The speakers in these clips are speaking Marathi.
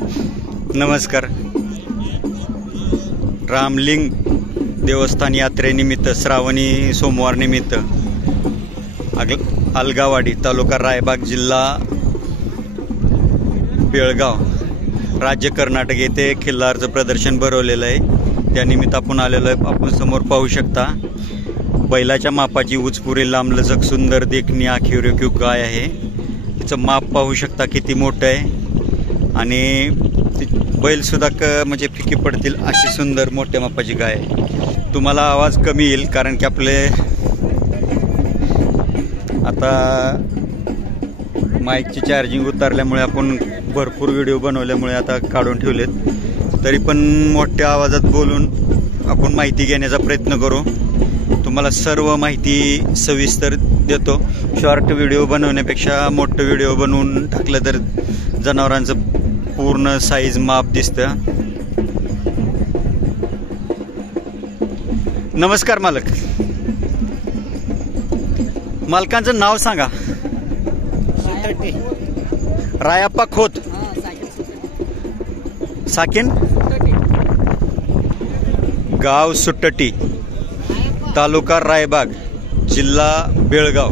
नमस्कार. रामलिंग देवस्थान यात्रेनिमित्त श्रावणी सोमवार निमित्त अलगावाडी तालुका रायबाग जिल्हा बेळगाव राज्य कर्नाटक येथे खिल्लारचं प्रदर्शन भरवलेलं आहे. त्यानिमित्त आपण आलेलो आहे. आपण समोर पाहू शकता बैलाच्या मापाची उचपुरी लांबलचक सुंदर देखणी आखीव गाय आहे. तिचं माप पाहू शकता किती मोठं आहे आणि बैल सुद्धा म्हणजे फिकी पडतील अशी सुंदर मोठ्या मापाची गाय आहे. तुम्हाला आवाज कमी येईल कारण की आपले आता माईकची चार्जिंग उतारल्यामुळे आपण भरपूर व्हिडिओ बनवल्यामुळे आता काढून ठेवलेत. तरी पण मोठ्या आवाजात बोलून आपण माहिती घेण्याचा प्रयत्न करू. तुम्हाला सर्व माहिती सविस्तर देतो. शॉर्ट व्हिडिओ बनवण्यापेक्षा मोठं व्हिडिओ बनवून टाकलं तर जनावरांचं पूर्ण साईज माप दिसतं. नमस्कार मालक. मालकांचं नाव सांगा. रायाप्पा खोत साकेन गाव सुट्टटी तालुका रायबाग जिल्हा बेळगाव.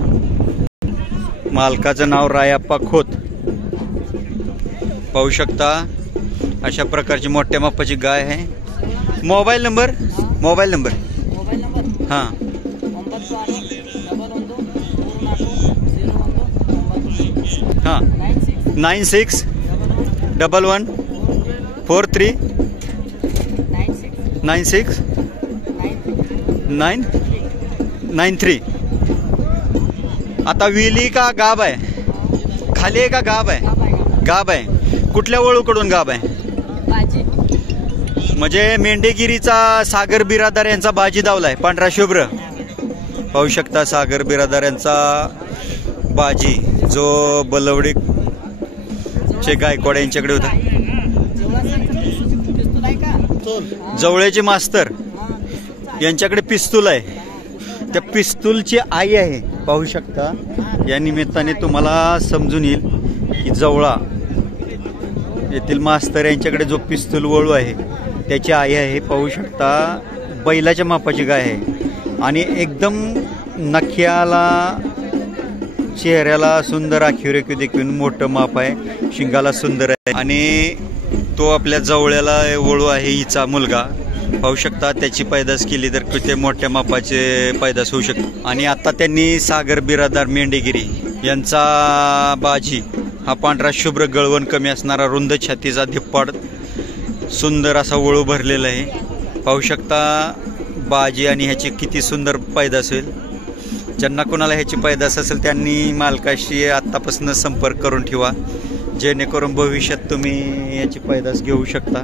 मालकाचं नाव रायाप्पा खोत. पाहू शकता अशा प्रकारची मोठ्या मापाची गाय आहे. मोबाईल नंबर हां 9611439693. आता विली का गाब आहे? खाली आहे का गाब आहे? गाब आहे. कुठल्या वळूकडून गाब आहे? म्हणजे मेंढेगिरीचा सागर बिरादार यांचा बाजी दावलाय पांढरा शुभ्र. पाहू शकता सागर बिरादार यांचा बाजी जो बलवडी चे गायकवाड यांच्याकडे होता. जवळचे मास्तर यांच्याकडे पिस्तूल आहे. त्या पिस्तूलची आई आहे. पाहू शकता. या निमित्ताने तुम्हाला समजून येईल की जवळा येथील मास्तर यांच्याकडे जो पिस्तूल वळू आहे त्याची आई आहे. पाहू शकता बैलाच्या मापाची गाय आहे आणि एकदम नख्याला चेहऱ्याला सुंदर आखीव देखील मोठं माप आहे. शिंगाला सुंदर आहे आणि तो आपल्या जवळ्याला वळू आहे हिचा मुलगा. पाहू शकता त्याची पैदास केली तर किती मोठ्या मापाचे पैदास होऊ शकते. आणि आता त्यांनी सागर बिरादार मेंढेगिरी यांचा बाजी हा पांढरा शुभ्र गळवण कमी असणारा रुंद छातीचा धिप्पाड सुंदर असा वळू भरलेला आहे. पाहू शकता बाजी आणि ह्याची किती सुंदर पैदास होईल. ज्यांना कोणाला ह्याची पैदास असेल त्यांनी मालकाशी आत्तापासून संपर्क करून ठेवा जेणेकरून भविष्यात तुम्ही याची पैदास घेऊ शकता.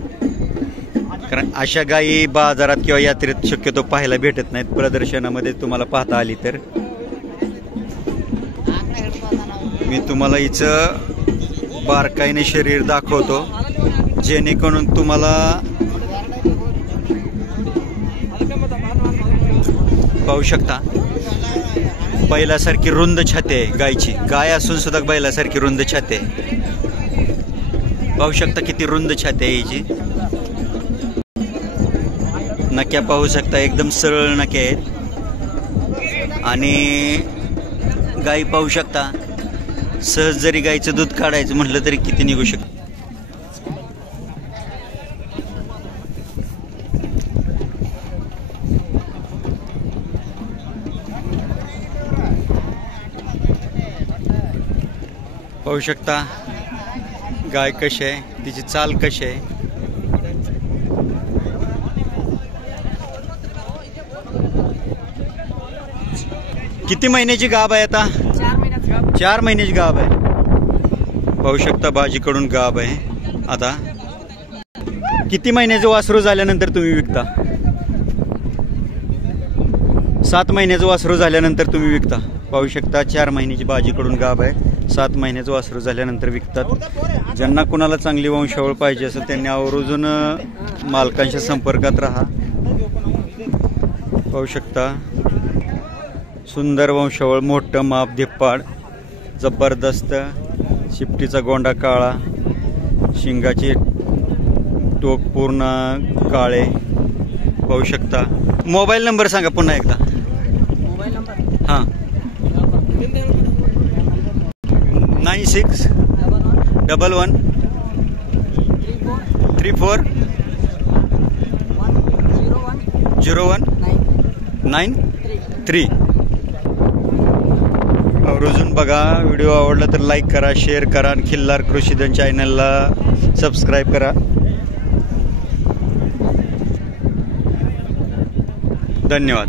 कारण अशा गायी बाजारात किंवा यात्रेत शक्यतो पाहायला भेटत नाहीत. प्रदर्शनामध्ये तुम्हाला पाहता आली तर मी तुम्हाला हिचं बारकाईने शरीर दाखवतो जेणेकरून तुम्हाला पाहू शकता बैलासारखी रुंद छाती आहे गायची. गाय असून सुद्धा बैलासारखी रुंद छाती आहे. पाहू शकता किती रुंद छाती आहे हिची. नक्या पाहू शकता एकदम सरळ नक्या आहेत आणि गाई पाहू शकता सहज जरी गाईचं दूध काढायचं म्हटलं तरी किती निघू शकतं. पाहू शकता गाय कशी आहे, तिची चाल कशी आहे. किती महिन्याची गाभ आहे आता? 4 महिन्याची गाभ आहे. पाहू शकता बाजीकडून गाभ आहे. आता किती महिन्याचं वासरू झाल्यानंतर तुम्ही विकता? 7 महिन्याचं वासरू झाल्यानंतर तुम्ही विकता. पाहू शकता 4 महिन्याची बाजीकडून गाभ आहे. 7 महिन्याचं वासरू झाल्यानंतर विकतात. ज्यांना कुणाला चांगली वंशावळ पाहिजे असेल त्यांनी आवर्जून मालकांच्या संपर्कात राहा. पाहू शकता सुंदर वंशावळ, मोठं माप, धिप्पाड, जबरदस्त शिपटीचा गोंडा काळा, शिंगाची टोक पूर्ण काळे पाहू शकता. मोबाईल नंबर सांगा पुन्हा एकदा. मोबाईल नंबर हां 96 11 34 01 93. आवर्जून बघा. व्हिडिओ आवडला तर लाईक करा, शेअर करा आणि खिल्लार कृषीधन चॅनलला सबस्क्राईब करा. धन्यवाद.